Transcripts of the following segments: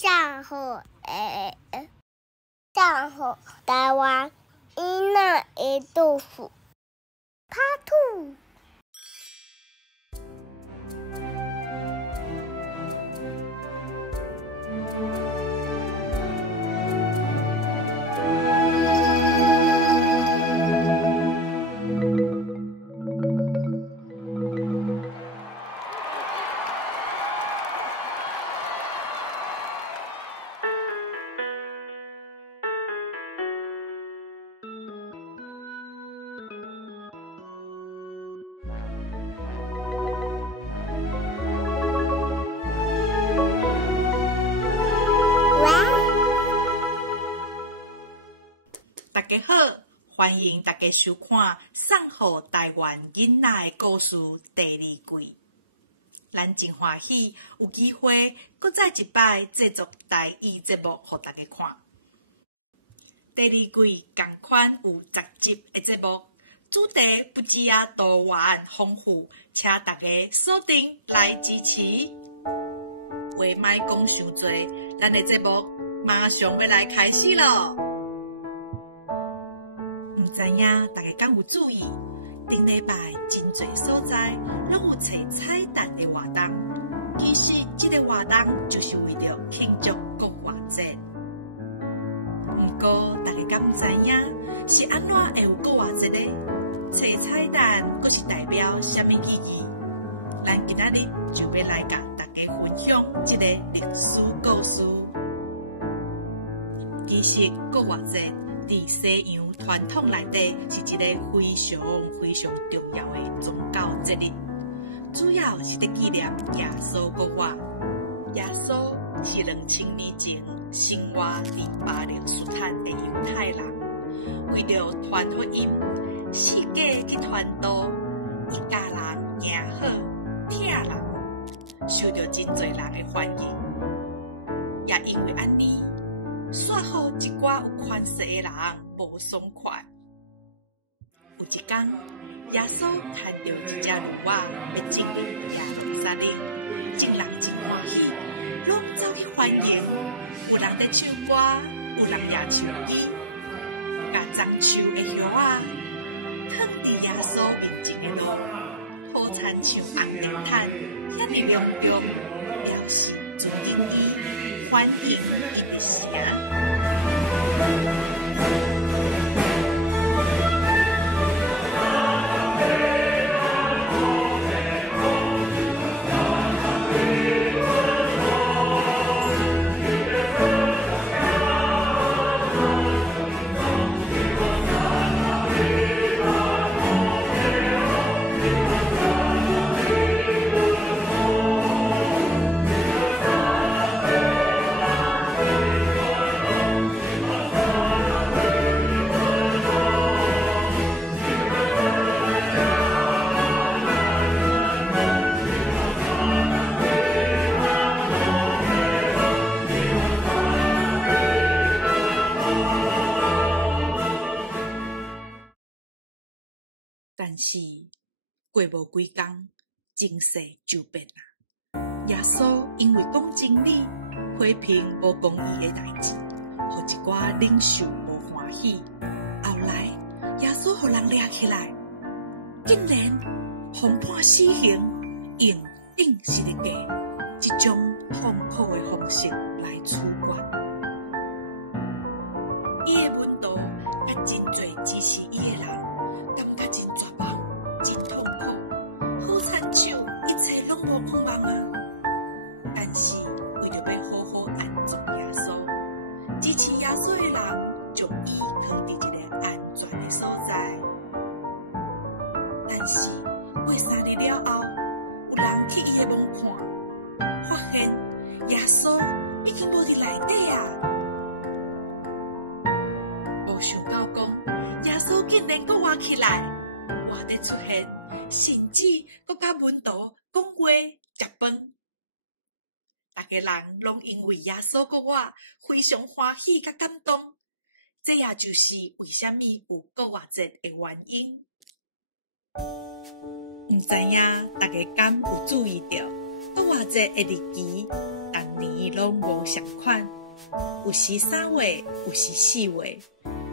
上好台湾囡仔的豆腐Part 2。大家好，欢迎大家收看《送予台湾囡仔的故事》第2季。咱真欢喜有机会搁再一摆制作台语节目，互大家看。第2季同款有10集的节目，主题不止多元丰富，请大家锁定来支持。话莫讲伤多，咱的节目马上要来开始咯。唔知影大家敢有注意，顶礼拜真侪所在拢有找彩蛋的活动。其实这个活动就是为了庆祝国外节。不过大家敢知影是安怎会有国外节呢？找彩蛋佫是代表什么意义？咱今仔日就要来甲大家分享这个历史故事。其实国外节伫西洋传统内底是一个非常重要的宗教节日，主要是伫纪念耶稣国外。耶稣是2000年前生活伫巴勒斯坦的犹太人，为了传福音，世界去传道，一家人行好，疼人，受到真侪人的欢迎。也因为安尼，煞好一寡有权势的人无爽快。有一天，耶稣看到一只牛仔要进入耶路撒冷，众人真欢喜，拢走去欢迎。有人在唱歌，有人也唱戏，甲樟树的叶仔躺伫耶稣面前的路，好亲像红地毯，遐尼亮亮，表示祝福伊，欢迎伊的城。但是过无几天，情势就变啦。耶稣因为讲真理，批评无公义的代志，互一寡领袖无欢喜。后来耶稣互人抓起来，竟然封判死刑，用硬是的价，这种痛苦的方式来处决。伊的问道，甲真侪支持伊的人。感觉真绝望，真痛苦，好亲像一切拢无盼望啊！但是为了要好好安葬耶稣，支持耶稣的人就伊放伫一个安全的所在。但是过3日了后，有人去伊的墓畔，发现耶稣已经无伫内底啊！无想到讲，耶稣竟然阁活起来。活得出现，甚至阁甲门徒讲话食饭，大家人拢因为耶稣国活非常欢喜甲感动，这也就是为什么有国活节的原因。唔知影大家敢有注意到国活节的日期？但年拢无相款，有时3月，有时4月，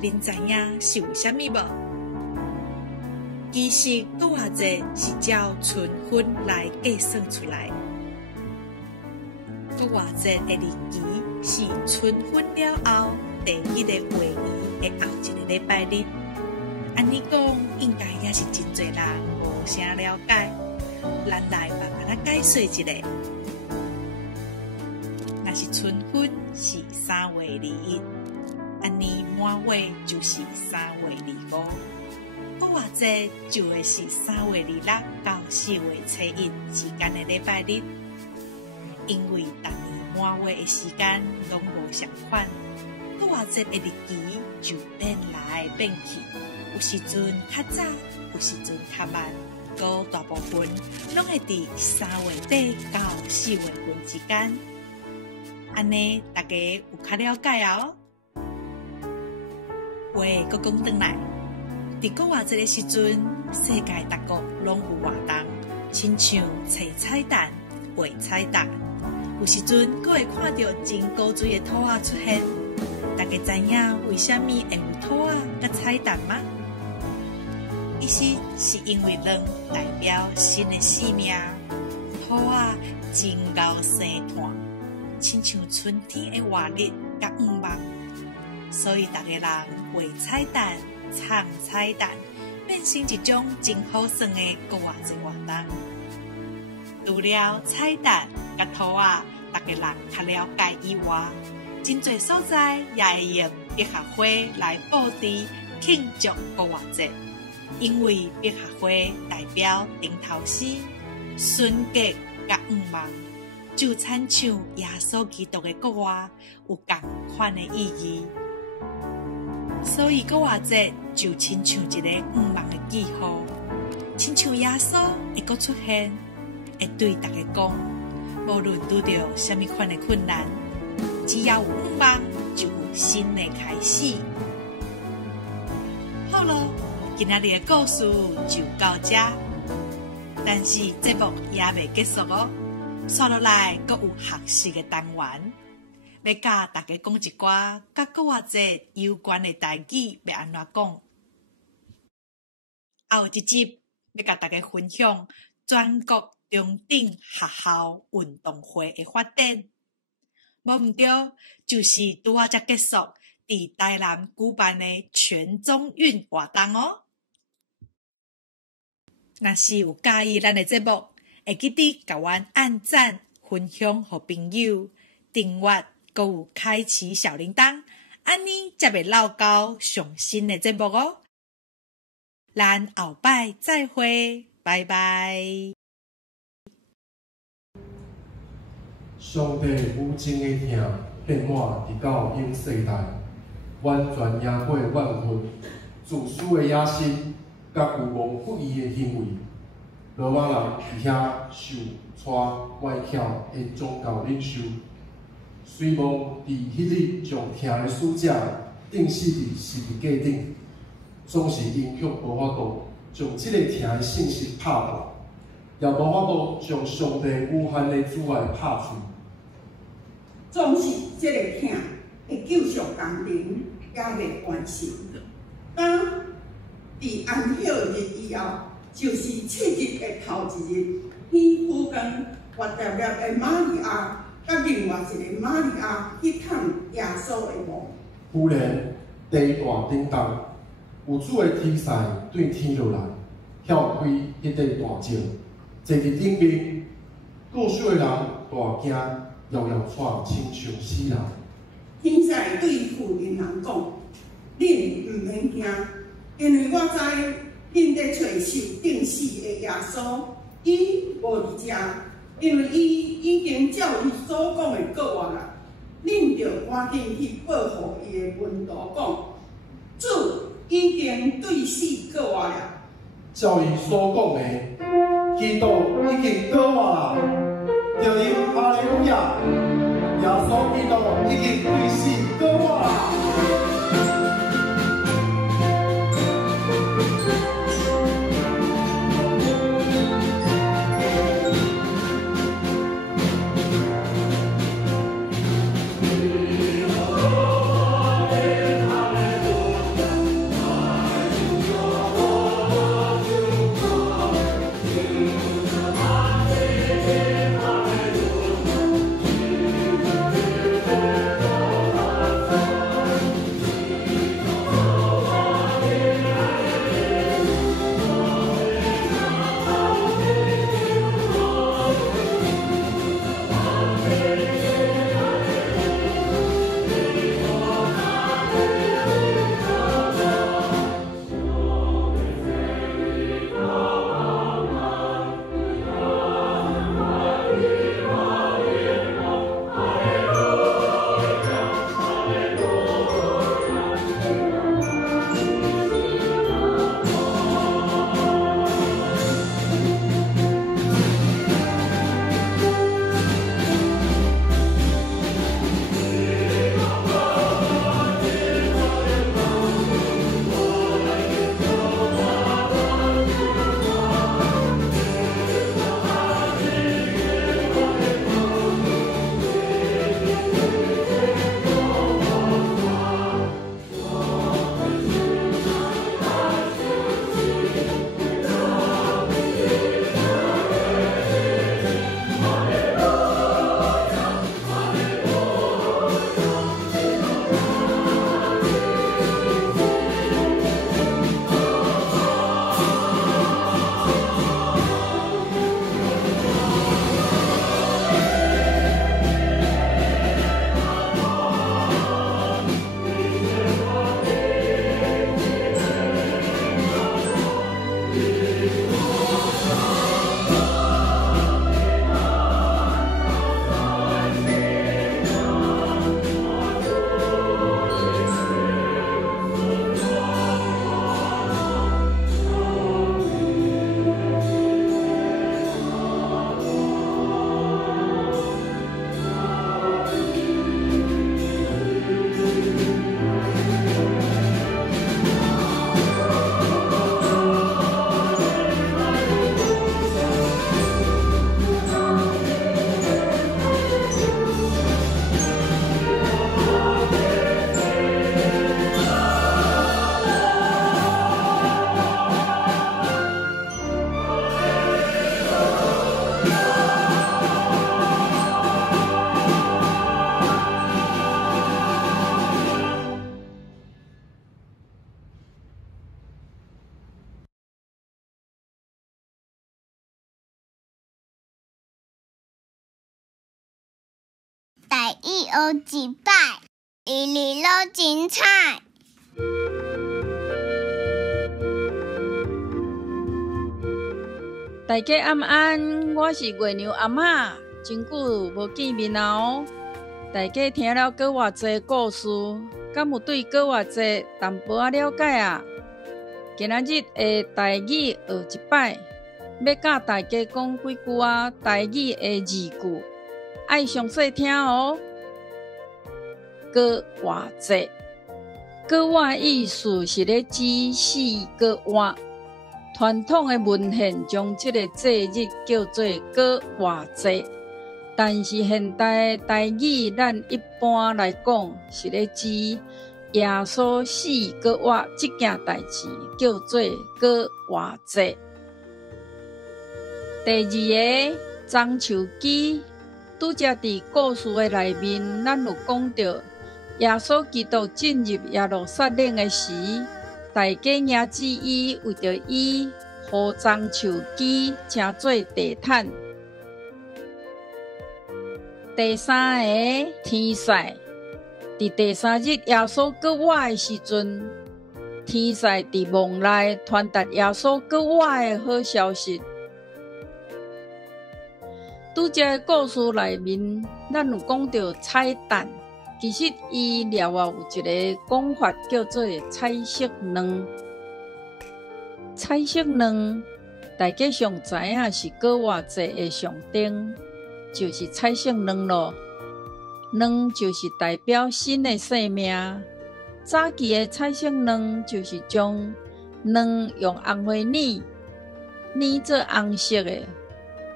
恁知影是为虾米无？其实国话节是照春分来计算出来。国话节的日期是春分了后第1个月圆的后1个礼拜日。按你讲，应该也是真侪人无啥了解，咱来慢慢仔解说一下。若是春分是3月21，按年满月就是3月25。国话节就会是3月26到4月初1之间的礼拜日，因为逐年满月的时间拢无相款，国话节的日期就变来变去，有时阵较早，有时阵较慢，搁大部分拢会伫3月底到4月份之间。安尼大家有较了解哦。话搁讲转来。伫国话节的时阵，世界各国拢有活动，亲像找彩蛋、画彩蛋，有时阵阁会看到真古锥的兔仔出现。大家知影为虾米会有兔仔甲彩蛋吗？其实是因为卵代表新的生命，兔仔真够生炭，亲像春天的活力甲黄芒，所以大家人画彩蛋。藏彩蛋变成一种真好耍的国话节活动。除了彩蛋甲兔仔，大家人较了解以外，真侪所在也会用百合花来布置庆祝国话节，因为百合花代表顶头丝、纯洁甲黄芒，就亲像耶稣基督的国话有同款的意义。所以国话节就亲像一个黄芒的记号，亲像耶稣会阁出现，会对大家讲，无论遇到什么款的困难，只要有黄芒，就有新的开始。好咯，今仔日的故事就到这，但是节目也未结束哦，接落来阁有学习的单元。要甲大家讲一寡甲国话节有关的代志，要安怎讲？后一集要甲大家分享全国中等学校运动会的发展，无毋对，就是拄仔才结束伫台南举办的全中运活动哦。若是有介意咱的节目，会记得甲阮按赞、分享互朋友、订阅。阁有开启小铃铛，安尼才袂漏到上新的节目哦。咱后摆再会，拜拜。上帝无情的疼遍满直到永世代，完全赢过怨恨、自私的野心，甲有望不义的行为。罗马人伫遐受带歪巧的宗教领袖。虽望伫迄日将疼的使者钉死伫十字架顶，总是因却无法度将即个疼的信息拍破，也无法度将上帝无限的阻碍拍除。总是即个疼的救赎工程也未完成。当伫安息日以后，就是7日的头一日，天父跟活跳跳的玛利亚。甲另外一个玛利亚去探耶稣的墓。忽然地大震动，有主的天使对天落来，撬开迄块大石，坐伫顶面。过数的人大惊，摇摇喘，亲像死人。天使对妇人讲：“恁毋免惊，因为我知恁在找受钉死的耶稣，伊无伫遮。”因为伊已经照伊所讲的国话啦，恁着赶紧去报互伊的门徒讲，主已经对死国话了。照伊所讲的，基督已经国话啦，着因哈利路亚，耶稣基督已经对死国话啦。台语学一摆，日日都精彩。大家晚安，我是月娘阿嬷，真久无见面哦。大家听了过偌济故事，敢有对过偌济淡薄仔了解啊？今仔日的台语学一摆，要教大家讲几句台语的字句，爱详细听哦。过偌济，过偌意思是咧指四过偌。传统的文献将这个节日叫做过偌济，但是现代的台语，咱一般来讲是咧指耶稣死过活这件代志，叫做过偌济。第二个中秋节，拄则伫故事的内面，咱有讲到耶稣基督进入耶路撒冷的时，大家迎旨伊，为着伊，予中秋节称做地毯。第三个天使，伫第三日耶稣过活的时阵，天使伫梦内传达耶稣过活的好消息。拄则的故事内面，咱有讲到彩蛋。其实伊了有一个讲法叫做彩色卵。彩色卵，大家上知影是过偌济的象征，就是彩色卵咯。卵就是代表新的生命。早期的彩色卵就是将卵用红花泥捏做红色的，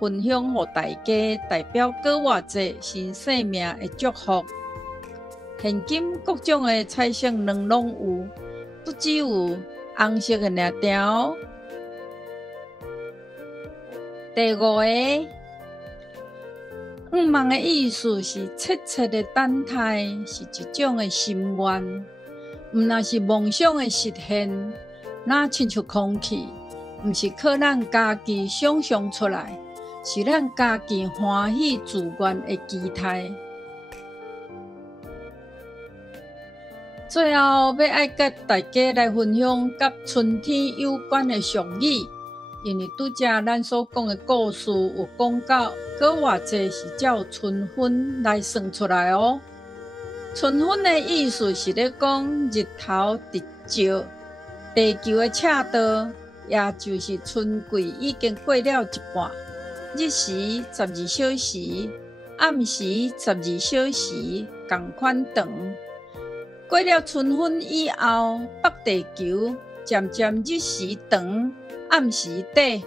分享给大家，代表过偌济新生命的祝福。现今各种的彩色卵拢有，不只有红色的尔条。第五个，梦的意思是切切的等待，是一种的心愿。若是梦想的实现，那亲像空气，不是靠咱家己想象出来，是咱家己欢喜自愿的期待。最后，要爱甲大家来分享甲春天有关的俗语，因为拄则咱所讲的故事有讲到，过偌济是照春分来算出来哦。春分的意思是咧讲日头直照，地球的赤道，也就是春季已经过了一半，日时12小时，暗时12小时，同款长。过了春分以后，北地球渐渐日时长，暗时短；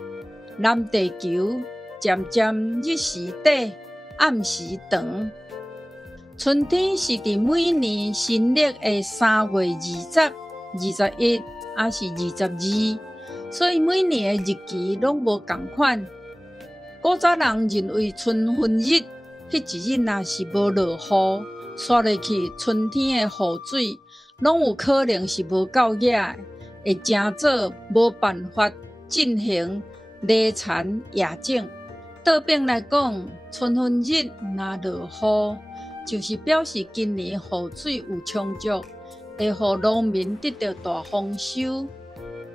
南地球渐渐日时短，暗时长。春天是伫每年新历的3月20、21，还是22，所以每年的日期拢无同款。古早人认为春分日，迄一日若是无落雨，刷落去春天的雨水，拢有可能是无够野，会真做无办法进行犁田野种。倒边来讲，春分日若落雨，就是表示今年雨水有充足，会互农民得到大丰收。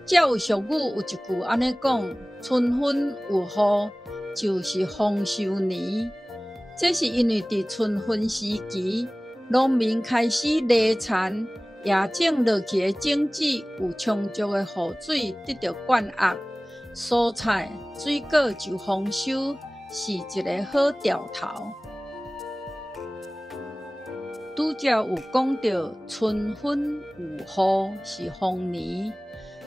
才有俗语有一句安尼讲：春分有雨，就是丰收年。这是因为伫春分时期，农民开始犁田，野种落去的种子有充足的雨水得到灌压，蔬菜、水果就丰收，是一个好兆头。拄则有讲到春分有雨是丰年，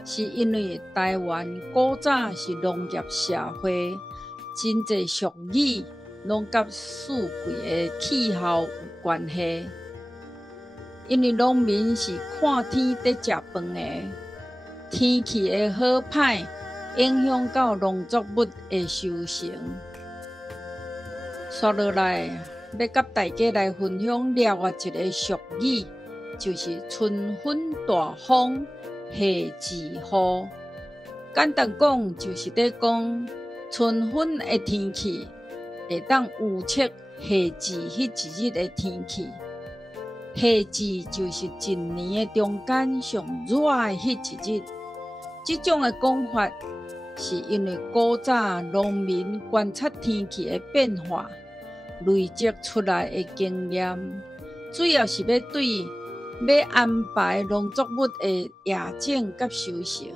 是因为台湾古早是农业社会，真侪俗语拢甲四季的气候有关系。因为农民是看天在食饭的，天气的好歹影响到农作物的收成。说落来，要甲大家来分享另外一个俗语，就是春分大风，夏至雨。简单讲，就是在讲春分的天气会当预测夏至迄一日的天气。夏至就是一年的中间上热的迄一日。这种的讲法，是因为古早农民观察天气的变化，累积出来的经验，主要是要对要安排农作物的夜景甲收成。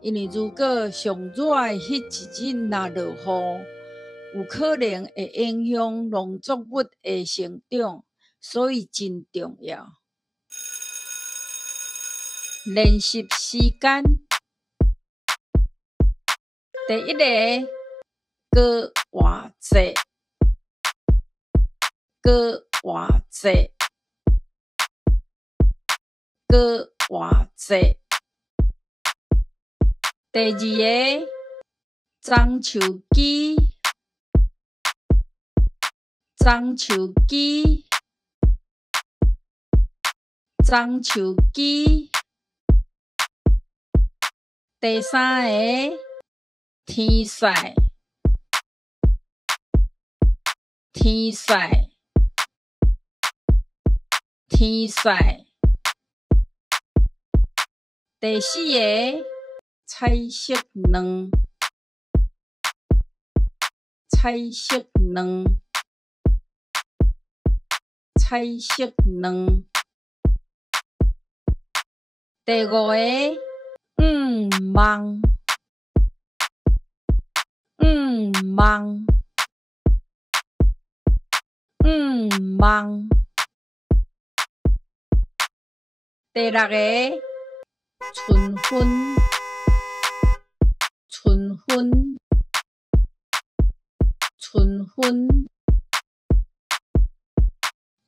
因为如果上热的迄一日若落雨，有可能会影响农作物的成长，所以真重要。练习时间，第一个高活节，高活节，高活节。第二个樟树枝，樟树枝，樟树枝。第三个天使，天使，天使。第四个彩色卵，彩色卵，彩色卵。第五个梦，梦，梦。第六个春分，春分，春分。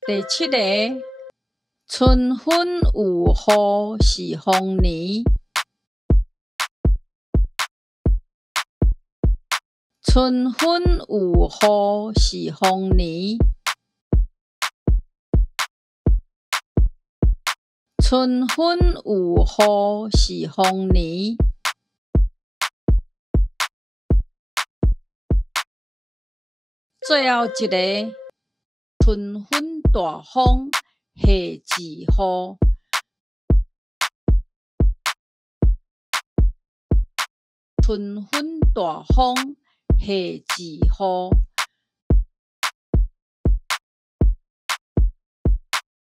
第七个春分有雨是丰年，春分有雨是丰年，春分有雨是丰年。最后一个春分大风，夏至雨。春分大风，夏至雨。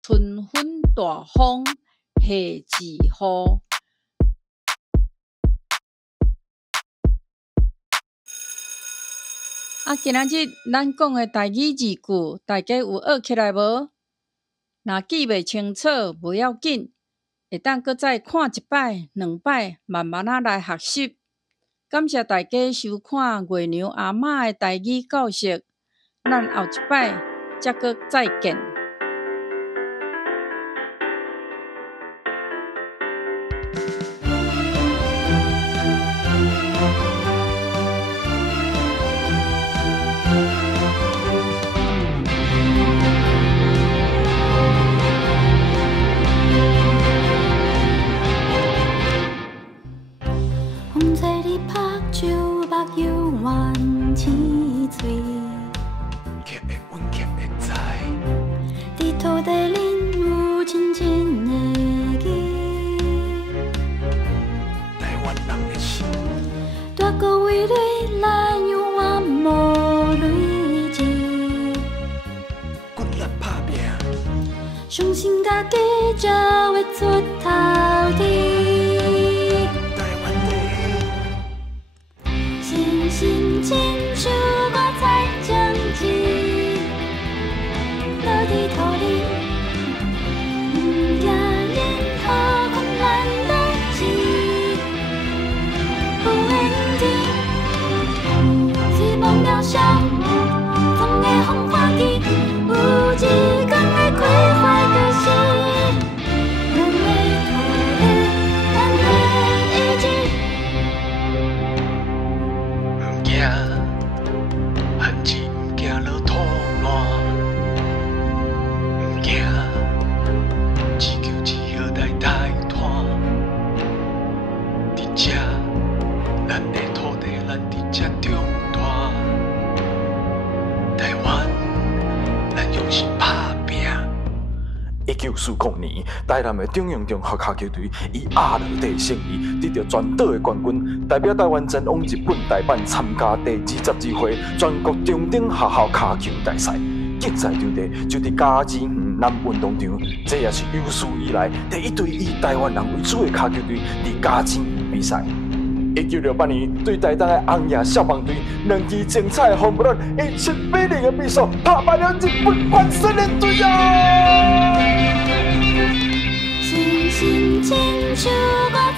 春分大风，夏至雨。今仔日咱讲的台语字句，大家有学起来无？若记袂清楚，无要紧，会当搁再看一摆、两摆，慢慢来学习。感谢大家收看月娘阿嬷的台语教室，咱后一摆则搁再见。相信家己才会出头天。台湾的心心亲像我才将至，落地土里，不惊任何困难代志。有缘天，希望渺小，总会风花期，有一天会开花。1994年，台南的中央中学校球队以亚乐队胜利，得到全岛的冠军，代表台湾前往日本台版参加第22回全国中等学校卡球大赛。竞赛场地就伫嘉义园南运动场，这也是有史以来第一队以台湾人为主的卡球队伫嘉义园比赛。1968年，对台东的红叶消防队2支精彩的红不论以7-0的比数打败了日本冠军的队啊！星星牵手我。